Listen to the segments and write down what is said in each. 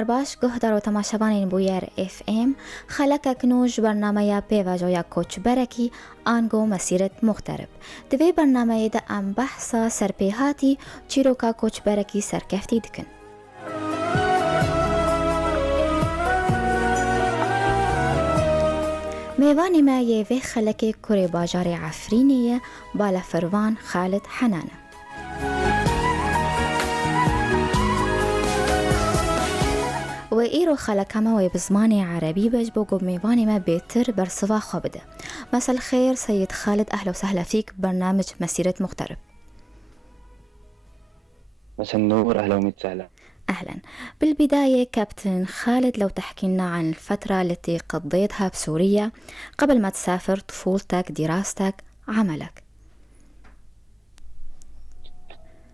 نمسکار باش گهدار و تماشاوان بویر اف ام خلک کنوش برنامه پیوا جویا کوچ برکی آنگو مسیرت مخترب دوی برنامه ده ام بحثا سرپیهاتی چیروکا کوچ برکی سرکفتی دکن میوانی ما یه خلک کره باجار عفرینیه بالا فروان خالد حنانه و ایرو خلکما و بزمانی عربی بج بگو میوانی ما بهتر بر صفا خوابده. مساء الخير سيد خالد، أهلا وسهلا فيك برنامج مسيرة مغترب. مساء النور، أهلا وسهلا. أهلا. بالبداية كابتن خالد، لو تحكي لنا عن الفترة التي قضيتها بسوريا قبل ما تسافر، طفولتك، دراستك، عملك.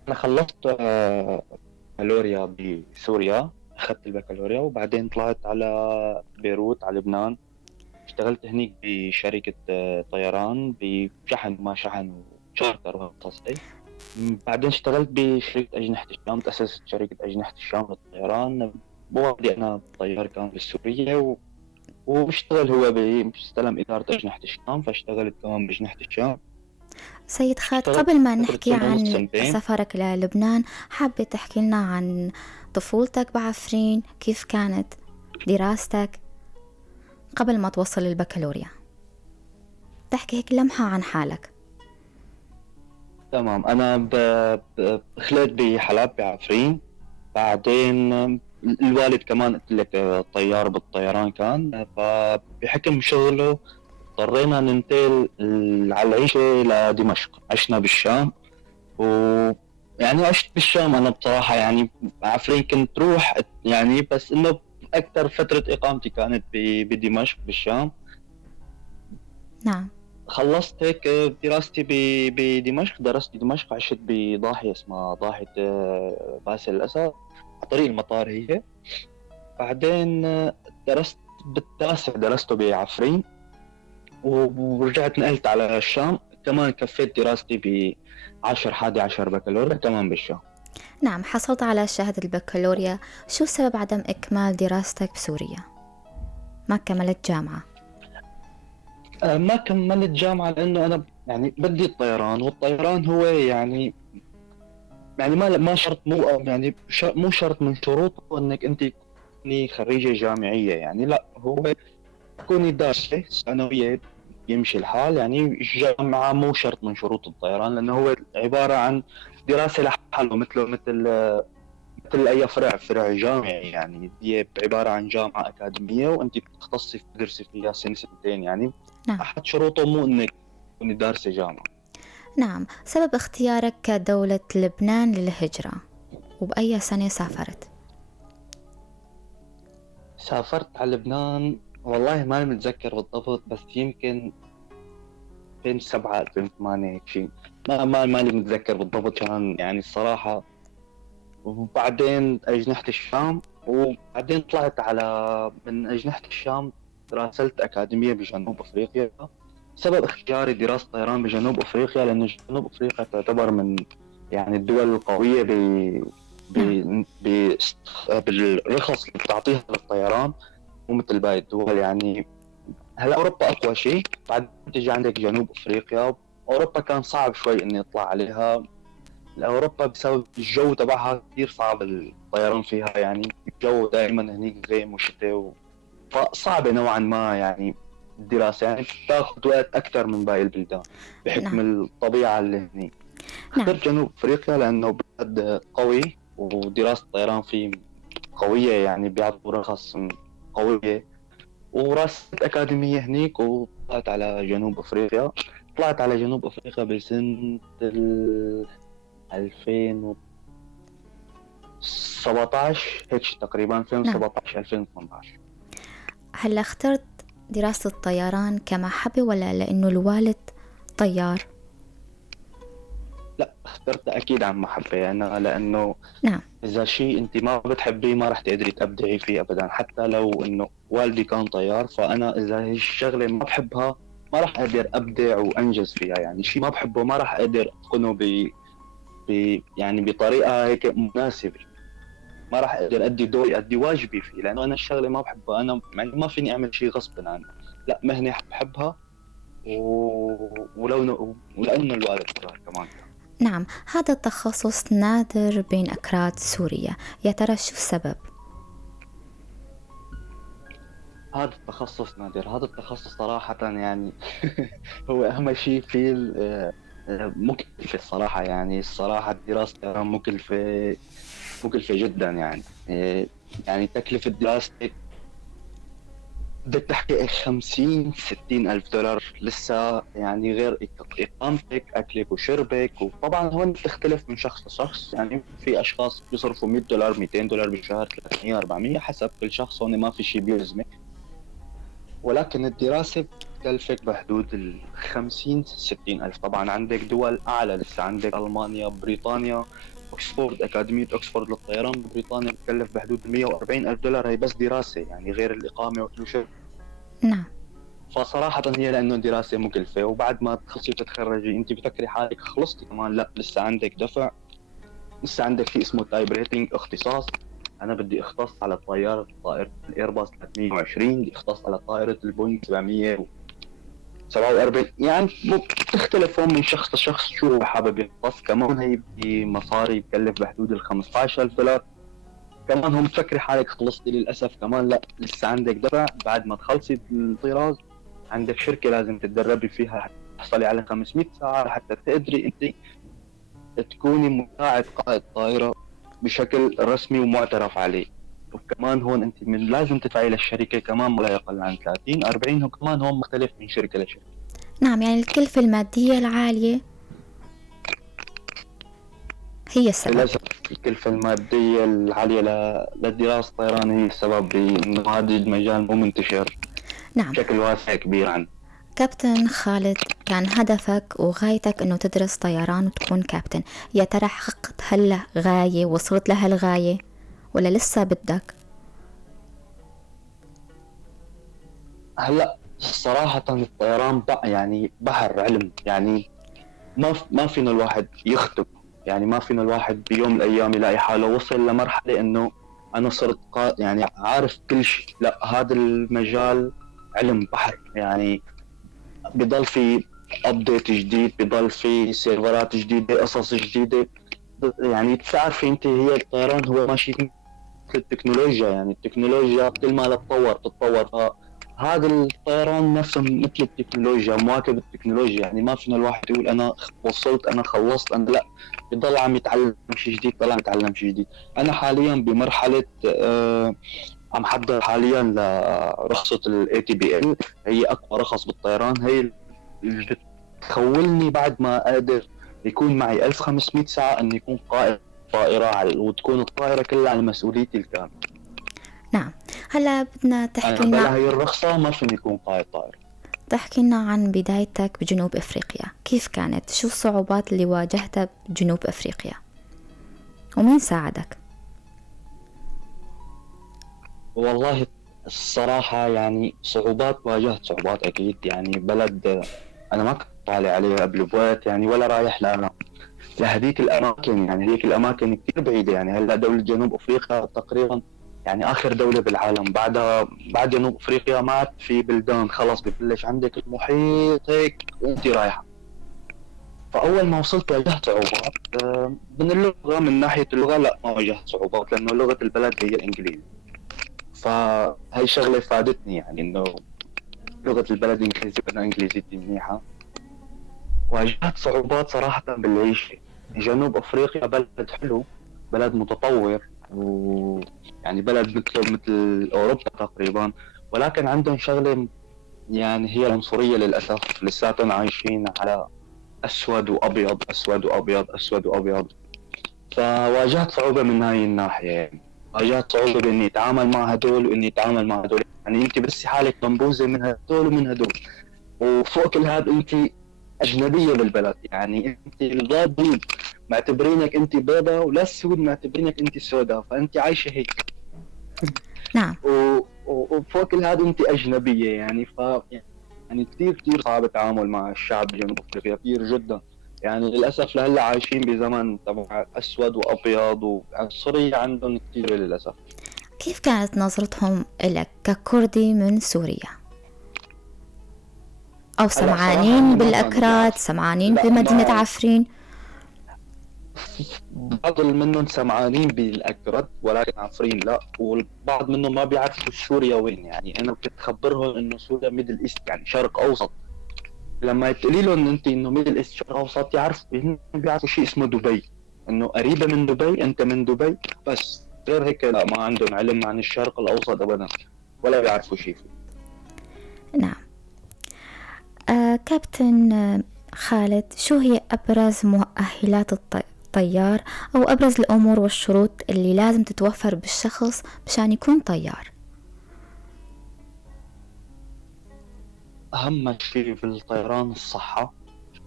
أنا خلصت بكالوريا بسوريا، أخذت البكالوريا وبعدين طلعت على بيروت على لبنان. اشتغلت هنيك بشركة طيران بشحن وما شحن وشارتر وهالقصص. بعدين اشتغلت بشركة أجنحة الشام، تأسست شركة أجنحة الشام للطيران. بوالدي أنا طيار كان بالسورية واشتغل هو بيستلم إدارة أجنحة الشام، فاشتغلت كمان بأجنحة الشام. سيد خالد، اشتغلت قبل ما فترة نحكي سنة ونص عن سنتين. سفرك للبنان، حابة تحكي لنا عن طفولتك بعفرين، كيف كانت دراستك قبل ما توصل للبكالوريا؟ تحكي هيك لمحة عن حالك. تمام. أنا خليت بحلب بعفرين. بعدين الوالد كمان قلت لك طيار بالطيران كان، فبحكم شغله اضطرينا ننتقل على العيشة لدمشق. عشنا بالشام ويعني عشت بالشام. أنا بصراحة يعني عفرين كنت روح يعني، بس إنه أكثر فترة إقامتي كانت بدمشق بالشام. نعم. خلصت هيك دراستي بدمشق، درست بدمشق، عشت بضاحية اسمها ضاحية باسل الأسد على طريق المطار هي. بعدين درست بالتاسع درسته بعفرين ورجعت نقلت على الشام. كمان كفيت دراستي ب10 11 بكالوريا كمان بالشام. نعم، حصلت على شهادة البكالوريا. شو سبب عدم إكمال دراستك بسوريا؟ ما كملت جامعة؟ ما كملت جامعة لأنه أنا يعني بدي الطيران، والطيران هو يعني ما شرط، مو يعني مو شرط من شروطه انك انت تكوني خريجة جامعية يعني. لا، هو تكوني دارسة ثانوية يمشي الحال يعني. الجامعة مو شرط من شروط الطيران، لأنه هو عبارة عن دراسة لحاله، مثل أي فرع جامعي يعني. هي عبارة عن جامعة أكاديمية وأنت بتختصي تدرسي فيها سنة سنتين يعني. نعم. أحد شروطه مو إنك تكوني دارسة جامعة. نعم. سبب اختيارك كدولة لبنان للهجرة، وبأي سنة سافرت؟ سافرت على لبنان، والله ما متذكر بالضبط، بس يمكن 2007 2008 هيك شيء. مالي متذكر بالضبط كان يعني الصراحة. وبعدين أجنحة الشام، وبعدين طلعت من أجنحة الشام راسلت أكاديمية بجنوب أفريقيا. سبب اختياري دراسة طيران بجنوب أفريقيا لأن جنوب أفريقيا تعتبر من يعني الدول القوية نعم. بالرخص اللي بتعطيها للطيران، مو مثل باقي الدول يعني. هلا أوروبا أقوى شيء، بعد تجي عندك جنوب أفريقيا. أوروبا كان صعب شوي إني أطلع عليها. أوروبا بسبب الجو تبعها كثير صعب الطيران فيها يعني. الجو دائما هنيك غيم وشتاء فصعبة نوعا ما يعني. الدراسة يعني بتاخذ وقت أكثر من باقي البلدان بحكم نعم. الطبيعة اللي هنيك. نعم. اخترت جنوب أفريقيا لأنه بلد قوي ودراسة الطيران فيه قوية يعني، بيعطوا رخص قوية. وراسلت أكاديمية هنيك وطلعت على جنوب أفريقيا. طلعت على جنوب أفريقيا بسنة 2017 هيك تقريبا، نعم. 2017 2018. هل اخترت دراسة الطيران كمحبة ولا لأنه الوالد طيار؟ لا، اخترت أكيد عن محبة يعني، لأنه نعم. إذا شيء أنت ما بتحبيه ما رح تقدري تبدعي فيه أبدا. حتى لو إنه والدي كان طيار، فأنا إذا هي الشغلة ما بحبها ما رح أقدر أبدع وأنجز فيها يعني. شيء ما بحبه ما رح أقدر أتقنه يعني بطريقة هيك مناسبة. ما راح اقدر ادي دوري ادي واجبي فيه، لانه انا الشغله ما بحبها، انا يعني ما فيني اعمل شيء غصبا عني، لا مهنه بحبها ولانه الوالد اختار كمان. نعم، هذا التخصص نادر بين أكراد سوريا، يا ترى شو السبب؟ هذا التخصص نادر، هذا التخصص صراحة يعني هو أهم شيء فيه مكلفة الصراحة، يعني الصراحة الدراسة مكلفة جدا يعني. يعني تكلفة دراستك بدك تحكي 50-60 ألف دولار لسه، يعني غير إقامتك أكلك وشربك، وطبعا هون بتختلف من شخص لشخص، يعني في أشخاص بيصرفوا $100 $200 بالشهر 300 400 حسب كل شخص، هون ما في شيء بيلزمك. ولكن الدراسة بتكلفك بحدود 50-60 ألف. طبعا عندك دول أعلى لسه، عندك ألمانيا بريطانيا، أكسفورد أكاديمية أكسفورد للطيران ببريطانيا بتكلف بحدود 140 ألف دولار، هي بس دراسة يعني غير الإقامة وكل شيء. نعم. فصراحة هي لأنه دراسة مكلفة، وبعد ما تخلصي وتتخرجي أنت بتفكري حالك خلصتي كمان، لا لسه عندك دفع، لسه عندك شيء اسمه تايب ريتنج اختصاص. انا بدي اختص على طائرة الايرباص 320، بدي اختص على طائرة البوينغ 747، يعني بتختلف هون من شخص لشخص شو هو حابب يختص. كمان هي مصاري بكلف بحدود $15,000. كمان هم تفكري حالك خلصتي، للاسف كمان لا لسه عندك دفع بعد ما تخلصي الطراز، عندك شركة لازم تتدربي فيها، تحصلي على 500 ساعة حتى تقدري انت تكوني مساعد قائد طائرة بشكل رسمي ومعترف عليه. وكمان هون انت من لازم تدفعي للشركة كمان لا يقل عن 30-40، وكمان هون مختلف من شركة لشركة. نعم، يعني الكلفة المادية العالية هي السبب. للأسف الكلفة المادية العالية للدراسة الطيران هي السبب بأنه هذا المجال مو منتشر نعم. بشكل واسع كبير عن. كابتن خالد، كان هدفك وغايتك أنه تدرس طيران وتكون كابتن، يا ترى حققت هلا غاية، وصلت لها الغاية ولا لسه بدك؟ هلا صراحة الطيران يعني بحر علم، يعني ما فينا الواحد يختم، يعني ما فينا الواحد بيوم من الايام يلاقي حاله وصل لمرحله انه انا صرت يعني عارف كل شيء، لا هذا المجال علم بحر، يعني بضل في ابديت جديد، بضل في سيرفرات جديده، قصص جديده. يعني تعرفي انت هي الطيران هو ماشي مثل التكنولوجيا، يعني التكنولوجيا كل ما تتطور، هذا الطيران نفسه مثل التكنولوجيا، مواكب التكنولوجيا، يعني ما فينا الواحد يقول انا وصلت انا خلصت انا، لا بضل عم يتعلم شيء جديد، بضل عم يتعلم شيء جديد. انا حاليا بمرحله عم حضر حاليا لرخصه الاي تي بي ال، هي اقوى رخص بالطيران، هي اللي بتخولني بعد ما اقدر يكون معي 1500 ساعه اني يكون قائد طائره، وتكون الطائره كلها على مسؤوليتي الكامله. نعم. هلا بدنا انا تحكي بلا لنا هي الرخصه ما فيني يكون قائد طائره. عن بدايتك بجنوب أفريقيا، كيف كانت؟ شو الصعوبات اللي واجهتها بجنوب أفريقيا ومين ساعدك؟ والله الصراحه يعني واجهت صعوبات اكيد، يعني بلد انا ما كنت طالع عليه قبل بوقت يعني، ولا رايح لهذيك الاماكن، يعني هذيك الاماكن كثير بعيده، يعني هلا دوله جنوب افريقيا تقريبا يعني اخر دوله بالعالم، بعد جنوب افريقيا ما عاد في بلدان، خلص ببلش عندك المحيط هيك وانت رايحه. فاول ما وصلت واجهت صعوبات من اللغه، من ناحيه اللغه لا ما واجهت صعوبات لانه لغه البلد هي الانجليزي، فهي شغله فادتني يعني انه لغه البلد انجليزي وانا انجليزيتي منيحه. واجهت صعوبات صراحه بالعيشه. جنوب افريقيا بلد حلو، بلد متطور، ويعني بلد مثل اوروبا تقريبا، ولكن عندهم شغله يعني هي العنصريه للاسف، لساتهم عايشين على اسود وابيض اسود وابيض اسود وابيض. فواجهت صعوبه من هاي الناحيه، يعني واجهت صعوبه باني اتعامل مع هدول واني اتعامل مع هدول، يعني انت بس حالك منبوذه من هدول ومن هدول، وفوق كل هذا انت اجنبيه بالبلد، يعني انت البيض بيض معتبرينك انت بيضة، ولا السود معتبرينك انت سوداء، فانت عايشه هيك. نعم. وفوق كل هذا انت اجنبيه، يعني يعني كثير صعب التعامل مع الشعب بجنوب افريقيا كثير جدا. يعني للأسف لهلا عايشين بزمن تبع أسود وأبيض، والعنصرية عندهم كتير للأسف. كيف كانت نظرتهم لك ككردي من سوريا؟ أو هلا صراحة سمعانين هم ما كانوا بالأكراد، بيعرفوا. سمعانين لا بمدينة ما عفرين؟ بعض منهم سمعانين بالأكرد ولكن عفرين لا، والبعض منهم ما بيعرفوا سوريا وين. يعني أنا كنت أخبرهم إنه سوريا ميدل إيست، يعني شرق أوسط. لما تقولي لهم أنت إنه ميدل إيست شرق أوسط يعرفوا، بيعرفوا شيء اسمه دبي، إنه قريبة من دبي، أنت من دبي بس. غير هيك لا، ما عندهم علم عن الشرق الأوسط أبدا، ولا بيعرفوا شيء فيه. نعم. كابتن خالد، شو هي أبرز مؤهلات الطيار، أو أبرز الأمور والشروط اللي لازم تتوفر بالشخص مشان يكون طيار؟ أهم شيء في الطيران الصحة،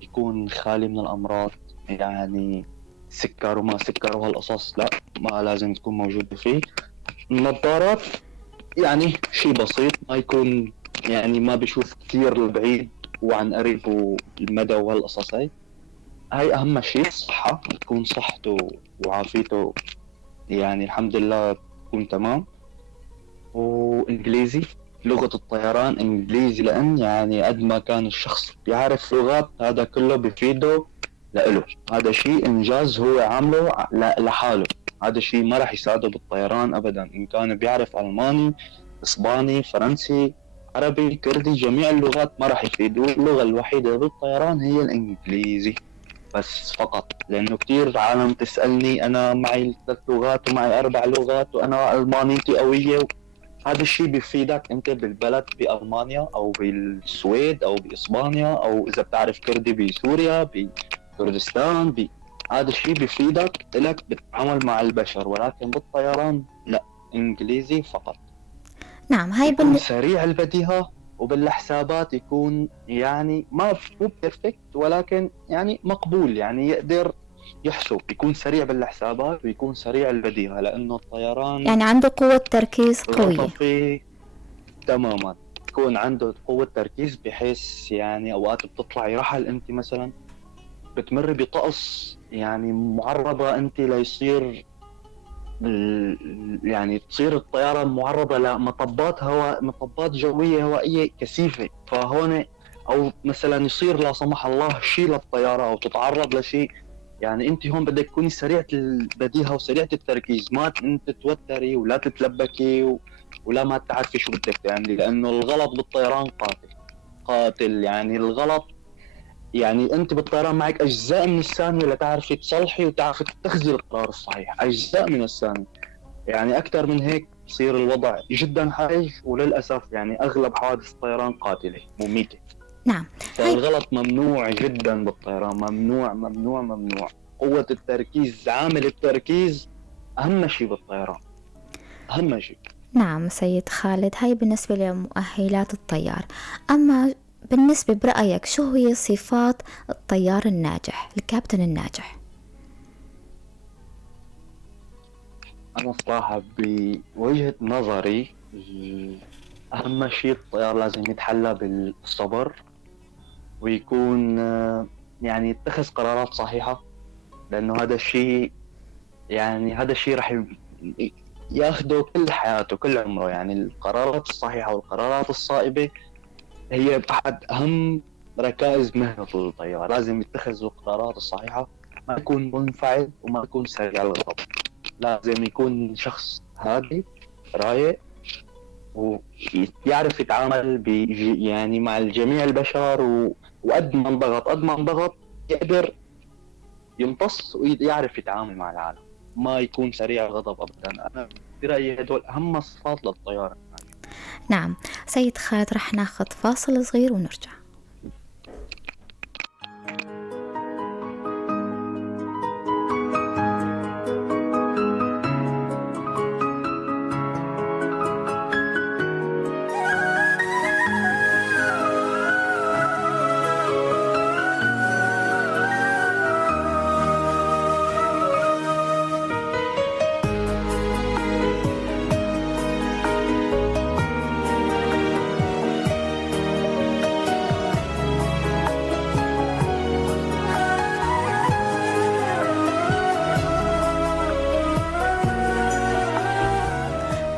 يكون خالي من الأمراض. يعني سكر وما سكر وهالقصص لا، ما لازم تكون موجودة فيه. النظارات يعني شيء بسيط، ما يكون يعني ما بيشوف كثير البعيد وعن قريب والمدى وهالقصص. هاي أهم شيء. الصحة، تكون صحته وعافيته يعني الحمد لله تكون تمام. وإنجليزي، لغة الطيران إنجليزي، لأن يعني قد ما كان الشخص بيعرف لغات هذا كله بفيده لإله. هذا شيء إنجاز هو عامله لحاله. هذا شيء ما راح يساعده بالطيران أبدا. إن كان بيعرف ألماني، إسباني، فرنسي، عربي، كردي، جميع اللغات ما راح يفيده. اللغة الوحيدة بالطيران هي الإنجليزي بس فقط. لأنه كتير عالم تسألني أنا معي 3 لغات ومعي 4 لغات وأنا ألمانيتي قوية. هذا الشيء بيفيدك انت بالبلد بألمانيا او بالسويد او بإسبانيا، او اذا بتعرف كردي بسوريا بكردستان هذا الشيء بيفيدك لك بالتعامل مع البشر. ولكن بالطيران لا، انجليزي فقط. نعم. هاي يكون سريع البديهة، وبالحسابات يكون يعني ما مو بيرفكت ولكن يعني مقبول، يعني يقدر يحسب. يكون سريع بالحسابات ويكون سريع البديهة، لأنه الطيران يعني عنده قوة تركيز قوية. غطفي تماما. تكون عنده قوة تركيز بحيث يعني أوقات بتطلعي رحل أنت مثلا بتمر بطقس يعني معرضة أنت ليصير يعني تصير الطيارة معرضة لمطبات هواء، مطبات جوية هوائية كثيفة. فهون أو مثلا يصير لا سمح الله شيء للطيارة أو تتعرض لشيء، يعني أنت هون بدك تكوني سريعة البديهة وسريعة التركيز، ما أنت تتوتري ولا تتلبكي ولا ما تعرفي شو بدك تعملي. لأنه الغلط بالطيران قاتل قاتل. يعني الغلط يعني انت بالطيران معك اجزاء من الثانيه لتعرفي تصلحي وتعرفي تتخذي القرار الصحيح، اجزاء من الثانيه. يعني اكثر من هيك يصير الوضع جدا حرج. وللاسف يعني اغلب حوادث الطيران قاتله مميته. نعم. هاي فالغلط ممنوع جدا بالطيران، ممنوع ممنوع ممنوع. قوه التركيز، عامل التركيز اهم شيء بالطيران، اهم شيء. نعم سيد خالد، هاي بالنسبة لمؤهلات الطيار. أما بالنسبة برأيك شو هي صفات الطيار الناجح، الكابتن الناجح؟ أنا صراحة بوجهة نظري أهم شيء الطيار لازم يتحلى بالصبر، ويكون يعني يتخذ قرارات صحيحة. لأنه هذا الشيء يعني هذا الشيء راح ياخده كل حياته كل عمره. يعني القرارات الصحيحة والقرارات الصائبة هي أحد أهم ركائز مهنة الطيار. لازم يتخذ القرارات الصحيحة، ما يكون منفعل وما يكون سريع الغضب. لازم يكون شخص هادي رايق، ويعرف يتعامل يعني مع الجميع البشر وقد ما انضغط قد ما انضغط يقدر يمتص ويعرف يتعامل مع العالم. ما يكون سريع الغضب ابدا. انا برأيي هدول اهم صفات للطيار. نعم سيد خالد، رح ناخذ فاصل صغير ونرجع.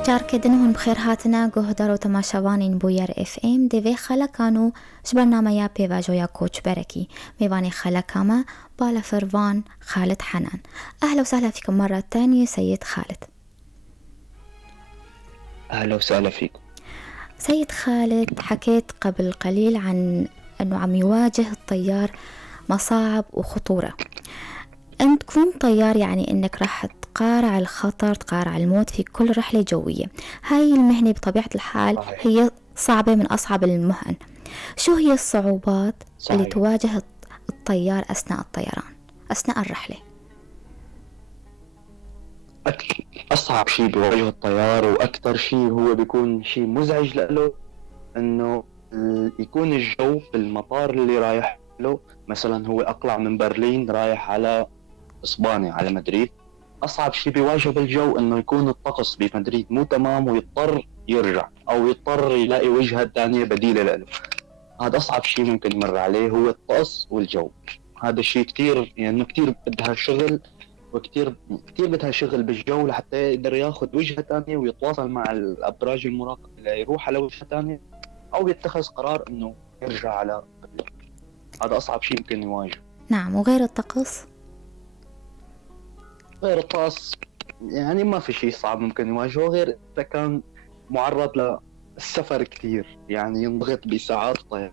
جاركدنهن بخير هاتنا قهدر وتماشوانين بوير اف ام دي خلا كانوا برنامج بيفاجويا كوتش بركي ميواني خلا كاما بالا فرفان خالد حنان. أهلا وسهلا فيكم مرة تانية سيد خالد. أهلا وسهلا فيكم. سيد خالد، حكيت قبل قليل عن أنه عم يواجه الطيار مصاعب وخطورة. أن تكون طيار يعني أنك راح تقارع الخطر، تقارع الموت في كل رحلة جوية. هاي المهنة بطبيعة الحال هي صعبة من أصعب المهن. شو هي الصعوبات اللي تواجه الطيار أثناء الطيران، أثناء الرحلة؟ أصعب شيء بيواجه الطيار وأكثر شيء هو بيكون شيء مزعج له إنه يكون الجو في المطار اللي رايح له. مثلا هو أقلع من برلين رايح على إسبانيا على مدريد. أصعب شيء بيواجه بالجو إنه يكون الطقس بمدريد مو تمام ويضطر يرجع أو يضطر يلاقي وجهة تانية بديلة له. هذا أصعب شيء ممكن يمر عليه هو الطقس والجو. هذا الشيء كتير يعني كتير بدها شغل وكتير بدها شغل بالجو لحتى يقدر ياخذ وجهة تانية ويتواصل مع الأبراج المراقبة ليروح على وجهة تانية أو يتخذ قرار إنه يرجع على برلين. هذا أصعب شيء ممكن يواجه. نعم. وغير الطقس؟ غير الطقس يعني ما في شيء صعب ممكن يواجهه غير إذا كان معرض للسفر كتير، يعني ينضغط بساعات طيران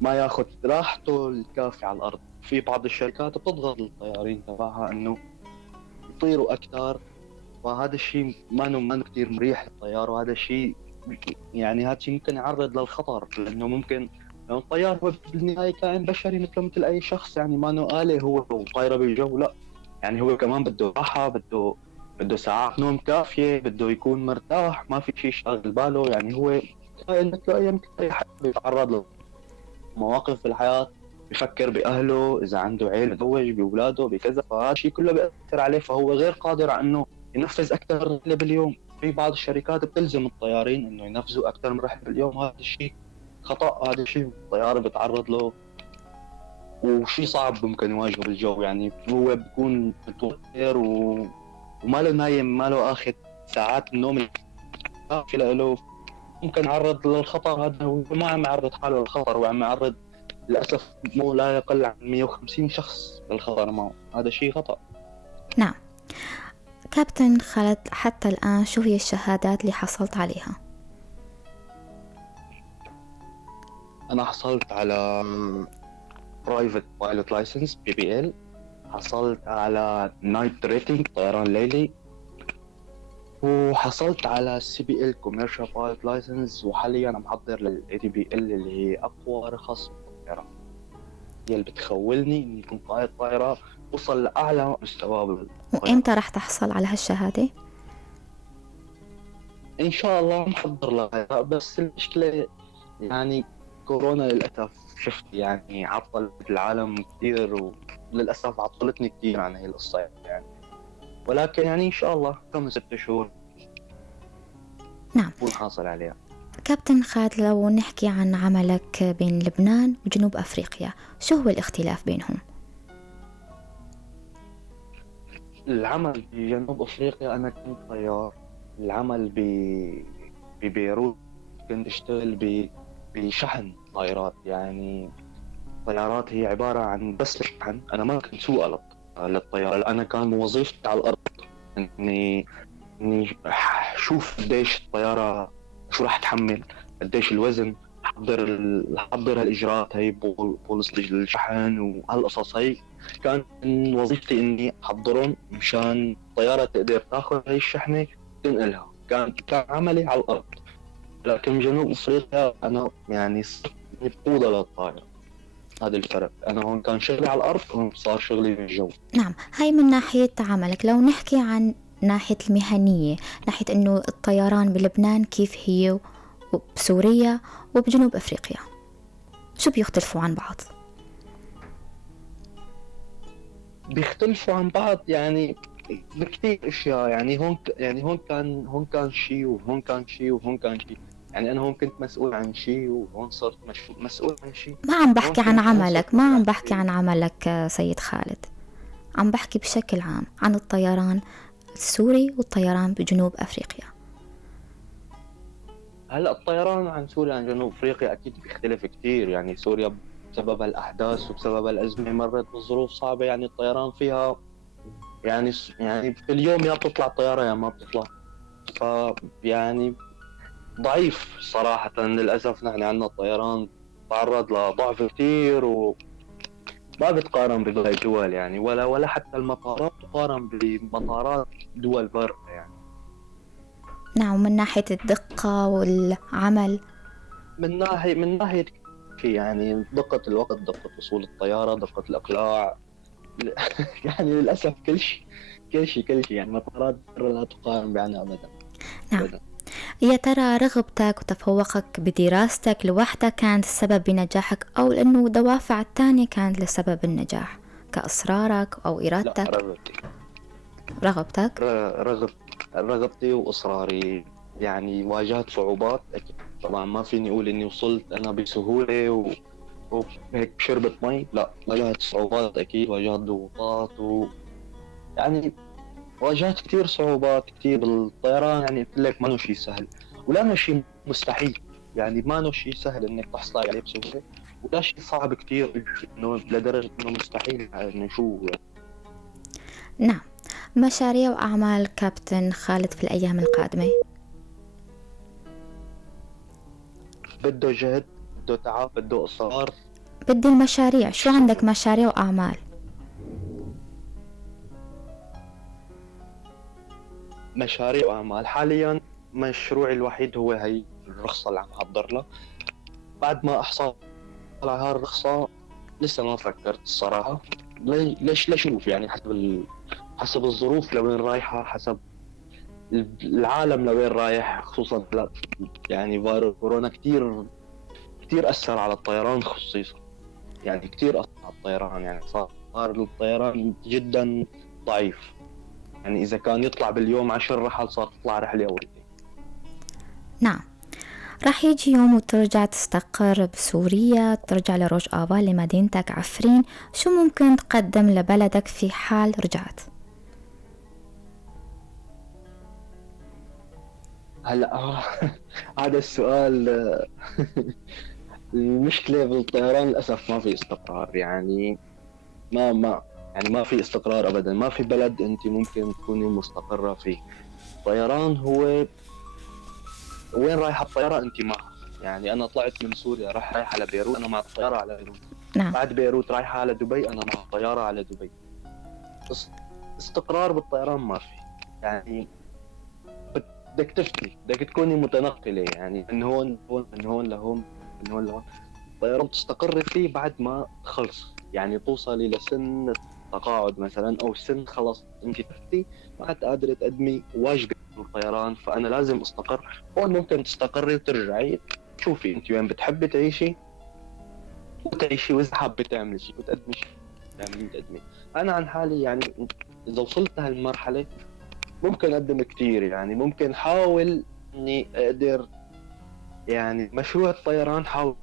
ما ياخذ راحته الكافية على الأرض. في بعض الشركات بتضغط الطيارين تبعها إنه يطيروا أكثر، وهذا الشيء ما كتير مريح للطيار. وهذا الشيء يعني هذا الشيء ممكن يعرض للخطر، لأنه ممكن لأن الطيار هو بالنهاية كائن بشري مثل أي شخص، يعني ما إنه آلة هو طايرة بالجو، لا يعني هو كمان بده راحة، بده ساعات نوم كافية، بده يكون مرتاح، ما في شيء شاغل باله. يعني هو كائن مثل أي حد بيتعرض لمواقف في الحياة، بفكر بأهله، إذا عنده عيلة بزوج بأولاده بكذا، فهذا الشيء كله بيأثر عليه، فهو غير قادر على إنه ينفذ أكثر رحلة باليوم. في بعض الشركات بتلزم الطيارين إنه ينفذوا أكثر من رحلة باليوم، هذا الشيء خطأ. هذا الشيء الطيار بيتعرض له وشيء صعب ممكن يواجهه بالجو. يعني هو بيكون متوتر وما له نايم، ما له آخذ ساعات النوم الكافية له، ممكن يعرض للخطر. هذا هو ما عم يعرض حاله للخطر، وعم يعرض للأسف مو لا يقل عن 150 شخص للخطر معه. هذا شيء خطأ. نعم. كابتن خالد، حتى الآن شو هي الشهادات اللي حصلت عليها؟ أنا حصلت على Private Pilot License PPL، حصلت على Night Rating طيران ليلي، وحصلت على CPL Commercial Pilot License، وحاليا أنا محضر لل ATPL اللي هي أقوى رخص بالطيران، هي اللي بتخولني إني أكون قائد طائرة وصل لأعلى مستوى بالطيران. وإمتى راح تحصل على هالشهادة؟ إن شاء الله محضر لها، بس المشكلة يعني كورونا للأسف شفت يعني عطلت العالم كثير، وللأسف عطلتني كثير عن هي القصة يعني. ولكن يعني إن شاء الله 5-6 شهور نعم بكون حاصل عليها. كابتن خالد، لو نحكي عن عملك بين لبنان وجنوب أفريقيا، شو هو الاختلاف بينهم؟ العمل بجنوب أفريقيا أنا كنت طيار. العمل ببيروت كنت أشتغل بشحن طائرات، يعني الطيارات هي عبارة عن بس الشحن. أنا ما كنت سوق للطيارة، أنا كان وظيفتي على الأرض إني شوف قديش الطيارة شو راح تحمل، قديش الوزن، حضر هالإجراءات هي بولس الشحن وهالقصص هي. كان وظيفتي إني أحضرهم مشان الطيارة تقدر تأخذ هاي الشحنة تنقلها. كان عملي على الأرض. لكن جنوب أفريقيا أنا يعني صرت بقودة للطائرة، هذا الفرق. أنا هون كان شغلي على الأرض، هون صار شغلي بالجو. نعم، هاي من ناحية عملك. لو نحكي عن ناحية المهنية، ناحية أنه الطيران بلبنان كيف هي وبسوريا وبجنوب أفريقيا، شو بيختلفوا عن بعض؟ بيختلفوا عن بعض يعني بكثير اشياء. يعني هون كان شيء، وهون كان شيء، وهون كان شيء. يعني انا هون كنت مسؤول عن شيء، وهون صرت مسؤول عن شيء. ما عم بحكي عن عملك، ما عم بحكي عن عملك سيد خالد، عم بحكي بشكل عام عن الطيران السوري والطيران بجنوب أفريقيا؟ هلا الطيران عن سوريا عن جنوب افريقيا اكيد بيختلف كثير. يعني سوريا بسبب الاحداث وبسبب الازمه مرت بظروف صعبه، يعني الطيران فيها يعني في اليوم يا بتطلع طياره يا ما بتطلع. ف يعني ضعيف صراحه للاسف. نحن عندنا الطيران تعرض لضعف كثير وما بتقارن بباقي الدول يعني، ولا حتى المطارات تقارن بمطارات دول برا يعني. نعم، من ناحية الدقة والعمل. من ناحيه في يعني دقه الوقت، دقه وصول الطياره، دقه الاقلاع. يعني للاسف كل شيء يعني مطارات برا لا تقارن بعنها ابدا نعم. ابدا. يا ترى رغبتك وتفوقك بدراستك لوحدك كانت السبب بنجاحك، أو لأنه دوافع تانية كانت لسبب النجاح كإصرارك أو لا إرادتك؟ رغبتك. رغب رغبتي واصراري. يعني واجهت صعوبات اكيد، طبعا ما فيني اقول اني وصلت انا بسهوله وهيك بشربة مي. لا، واجهت صعوبات اكيد، واجهت ضغوطات يعني واجهت كثير صعوبات كثير بالطيران. يعني قلت لك ما شيء سهل ولا شيء مستحيل. يعني ما شيء سهل انك تحصل عليه بسهوله، ولا شيء صعب كثير انه لدرجه انه مستحيل انه شو. نعم. مشاريع وأعمال كابتن خالد في الأيام القادمة؟ بده جهد، بده تعب، بده اصرار. بدي المشاريع، شو عندك مشاريع وأعمال؟ مشاريع واعمال حاليا. مشروعي الوحيد هو هي الرخصه اللي عم احضر لها. بعد ما احصل على هاي الرخصه لسه ما فكرت الصراحه. ليش اشوف يعني حسب الظروف لوين رايحه، حسب العالم لوين رايح. خصوصا لا يعني فيروس كورونا كثير اثر على الطيران خصيصا. يعني كثير اثر على الطيران، يعني صار الطيران جدا ضعيف. يعني اذا كان يطلع باليوم 10 رحل صار تطلع رحله او رحلتين. نعم. راح يجي يوم وترجع تستقر بسوريا، ترجع لروج آبا لمدينتك عفرين، شو ممكن تقدم لبلدك في حال رجعت؟ هلا هذا السؤال. المشكله بالطيران للاسف ما في استقرار. يعني ما في استقرار ابدا. ما في بلد انت ممكن تكوني مستقره فيه. الطيران هو وين رايحه الطياره انت معها. يعني انا طلعت من سوريا رايح على بيروت، انا مع الطياره على بيروت. نعم. بعد بيروت رايحه على دبي، انا مع الطياره على دبي. استقرار بالطيران ما في. يعني بدك تفتي، بدك تكوني متنقله يعني من هون لهون، من هون لهون، من هون لهون. الطيران تستقري فيه بعد ما تخلص، يعني توصلي لسن التقاعد مثلا، او سن خلص انت تفتي ما عاد قادره تقدمي واجبك بالطيران. فانا لازم استقر هون. ممكن تستقري وترجعي تشوفي انت وين بتحبي تعيشي وتعيشي، واذا حابه تعملي شيء وتقدمي شيء تقدمي. انا عن حالي يعني اذا وصلت لهالمرحله ممكن اقدم كثير. يعني ممكن حاول اني اقدر يعني مشروع الطيران حاول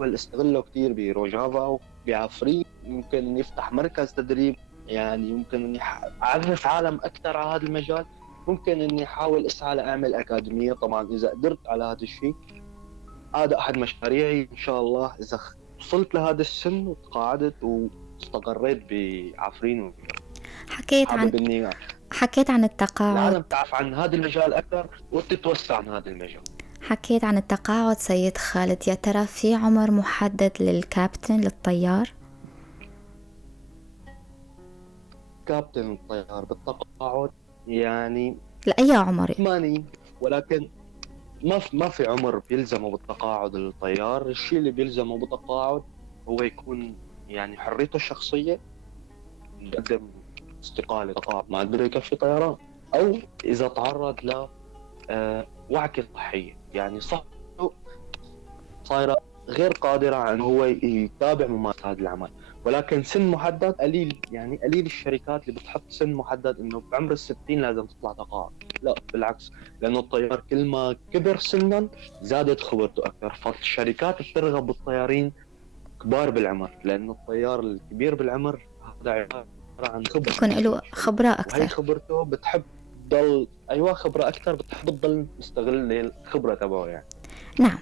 استغله كثير بروجافا وبعفريت. ممكن اني افتح مركز تدريب. يعني ممكن اني اعرف عالم اكثر على هذا المجال. ممكن اني احاول اسعى لاعمل اكاديميه. طبعا اذا قدرت على هذا الشيء، هذا احد مشاريعي ان شاء الله. اذا وصلت لهذا السن وتقاعدت واستقريت بعفرين حكيت عن حابب اني حكيت عن التقاعد. العالم تعرف عن هذا المجال اكثر وتتوسع عن هذا المجال. حكيت عن التقاعد سيد خالد، يا ترى في عمر محدد للكابتن للطيار؟ كابتن الطيار بالتقاعد يعني لأي عمر؟ 80. ولكن ما في عمر بيلزمه بالتقاعد للطيار. الشيء اللي بيلزمه بالتقاعد هو يكون يعني حريته الشخصية، يقدم استقالة تقاعد ما بده يكفي طيران، أو إذا تعرض ل وعكة صحية. يعني صحته صايرة غير قادرة عن هو يتابع ممارسة هذا العمل. ولكن سن محدد قليل. يعني قليل الشركات اللي بتحط سن محدد انه بعمر 60 لازم تطلع تقاعد. لا بالعكس، لانه الطيار كل ما كبر سنا زادت خبرته اكثر. فالشركات بترغب بالطيارين كبار بالعمر، لانه الطيار الكبير بالعمر هذا عماد عن خبرة، يكون له خبرة وهي أكثر. خبرته بتحب تضل، أيوة خبرة أكثر، بتحب تضل مستغل الخبرة تبعه يعني. نعم.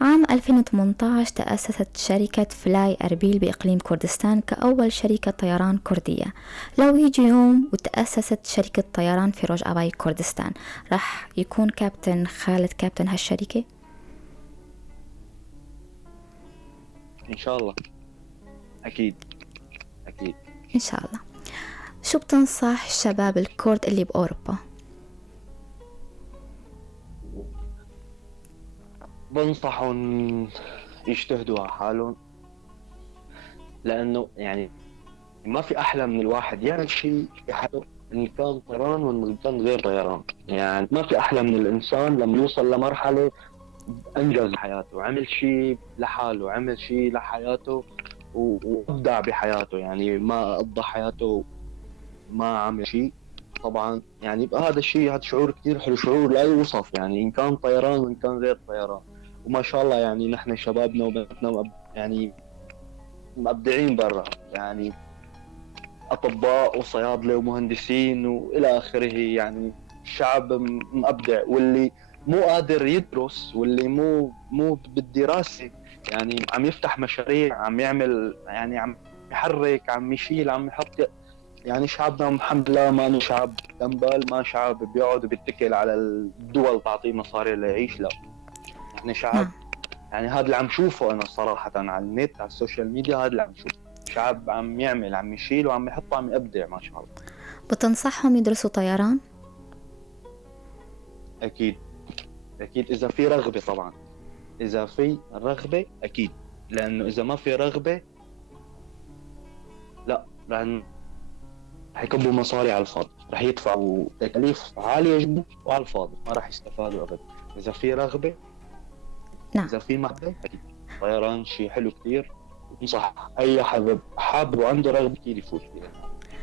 عام 2018 تأسست شركة فلاي أربيل بإقليم كردستان كأول شركة طيران كردية. لو يجي يوم وتأسست شركة طيران في روج أباي كردستان، راح يكون كابتن خالد كابتن هالشركة؟ إن شاء الله، أكيد أكيد. إن شاء الله. شو بتنصح الشباب الكرد اللي بأوروبا؟ بنصحهم يجتهدوا على حالهم، لأنه يعني ما في أحلى من الواحد يعمل شيء بحياته، إن كان طيران وإن كان غير طيران. يعني ما في أحلى من الإنسان لما يوصل لمرحلة أنجز حياته، عمل شيء لحاله، عمل شيء لحياته وأبدع بحياته. يعني ما قضى حياته ما عمل شيء. طبعا يعني يبقى هذا الشيء، هذا شعور كثير حلو، شعور لا يوصف يعني، إن كان طيران وإن كان غير طيران. وما شاء الله يعني نحن شبابنا وبناتنا يعني مبدعين برا، يعني أطباء وصيادلة ومهندسين وإلى آخره. يعني شعب مبدع، واللي مو قادر يدرس واللي مو بالدراسة يعني عم يفتح مشاريع، عم يعمل يعني، عم يحرك، عم يشيل، عم يحط. يعني شعبنا الحمد لله ما شعب تنبل، ما شعب بيقعد وبيتكل على الدول تعطيه مصاري ليعيش، لا. احنا شعب نعم. يعني هذا اللي عم شوفه انا صراحة على النت، على السوشيال ميديا، هذا اللي عم شوفه. شعب عم يعمل، عم يشيل وعم يحط، عم يبدع ما شاء الله. بتنصحهم يدرسوا طيران؟ اكيد اكيد، اذا في رغبة طبعا، اذا في رغبة اكيد. لانه اذا ما في رغبة لا، لان رح يكبوا مصاري على الفاضي، رح يدفعوا تكاليف عالية جدا وعلى الفاضي، ما رح يستفادوا ابدا. اذا في رغبة، نعم. اذا في محبة، اكيد طيران شيء حلو كثير. بنصح اي حابب وعنده رغبة كثير يفوت فيها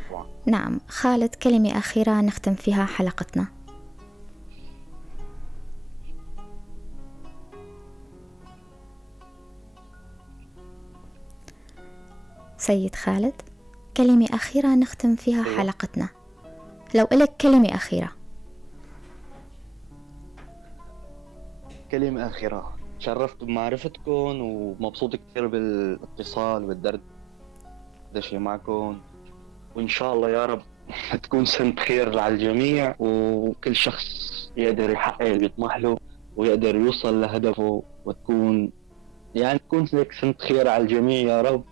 طبعا. نعم. خالد، كلمة أخيرة نختم فيها حلقتنا. سيد خالد، كلمة أخيرة نختم فيها أيوة. حلقتنا، لو إلك كلمة أخيرة. كلمة أخيرة، تشرفت بمعرفتكم ومبسوط كثير بالاتصال والدردشة معكم، وإن شاء الله يا رب تكون سنة خير على الجميع، وكل شخص يقدر يحقق اللي يطمح له ويقدر يوصل لهدفه، وتكون يعني تكون لك سنة خير على الجميع يا رب،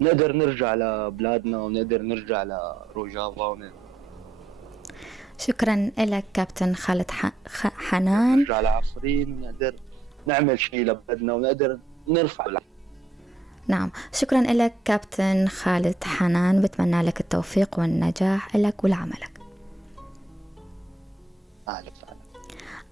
ونقدر نرجع لبلادنا ونقدر نرجع لروجافا شكرا لك كابتن خالد حنان. ونرجع لعفرين، ونقدر نعمل شيء لبلدنا ونقدر نرفع. نعم، شكرا لك كابتن خالد حنان، بتمنى لك التوفيق والنجاح لك ولعملك. أهلا وسهلا.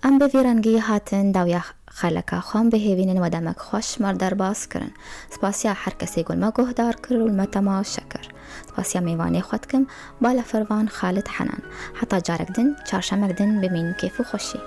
ام بفيرانگی هاتن داویا خلکا خام بهیوینن و دمک خوش مردر باز کرن. سپاسیا هر کسی گل ما گهدار کرد و المتما شکر. سپاسیا میوانی خود کم بالا فروان خالد حنان. حتی جارک دن چارشمک دن ببین کیف و خوشی.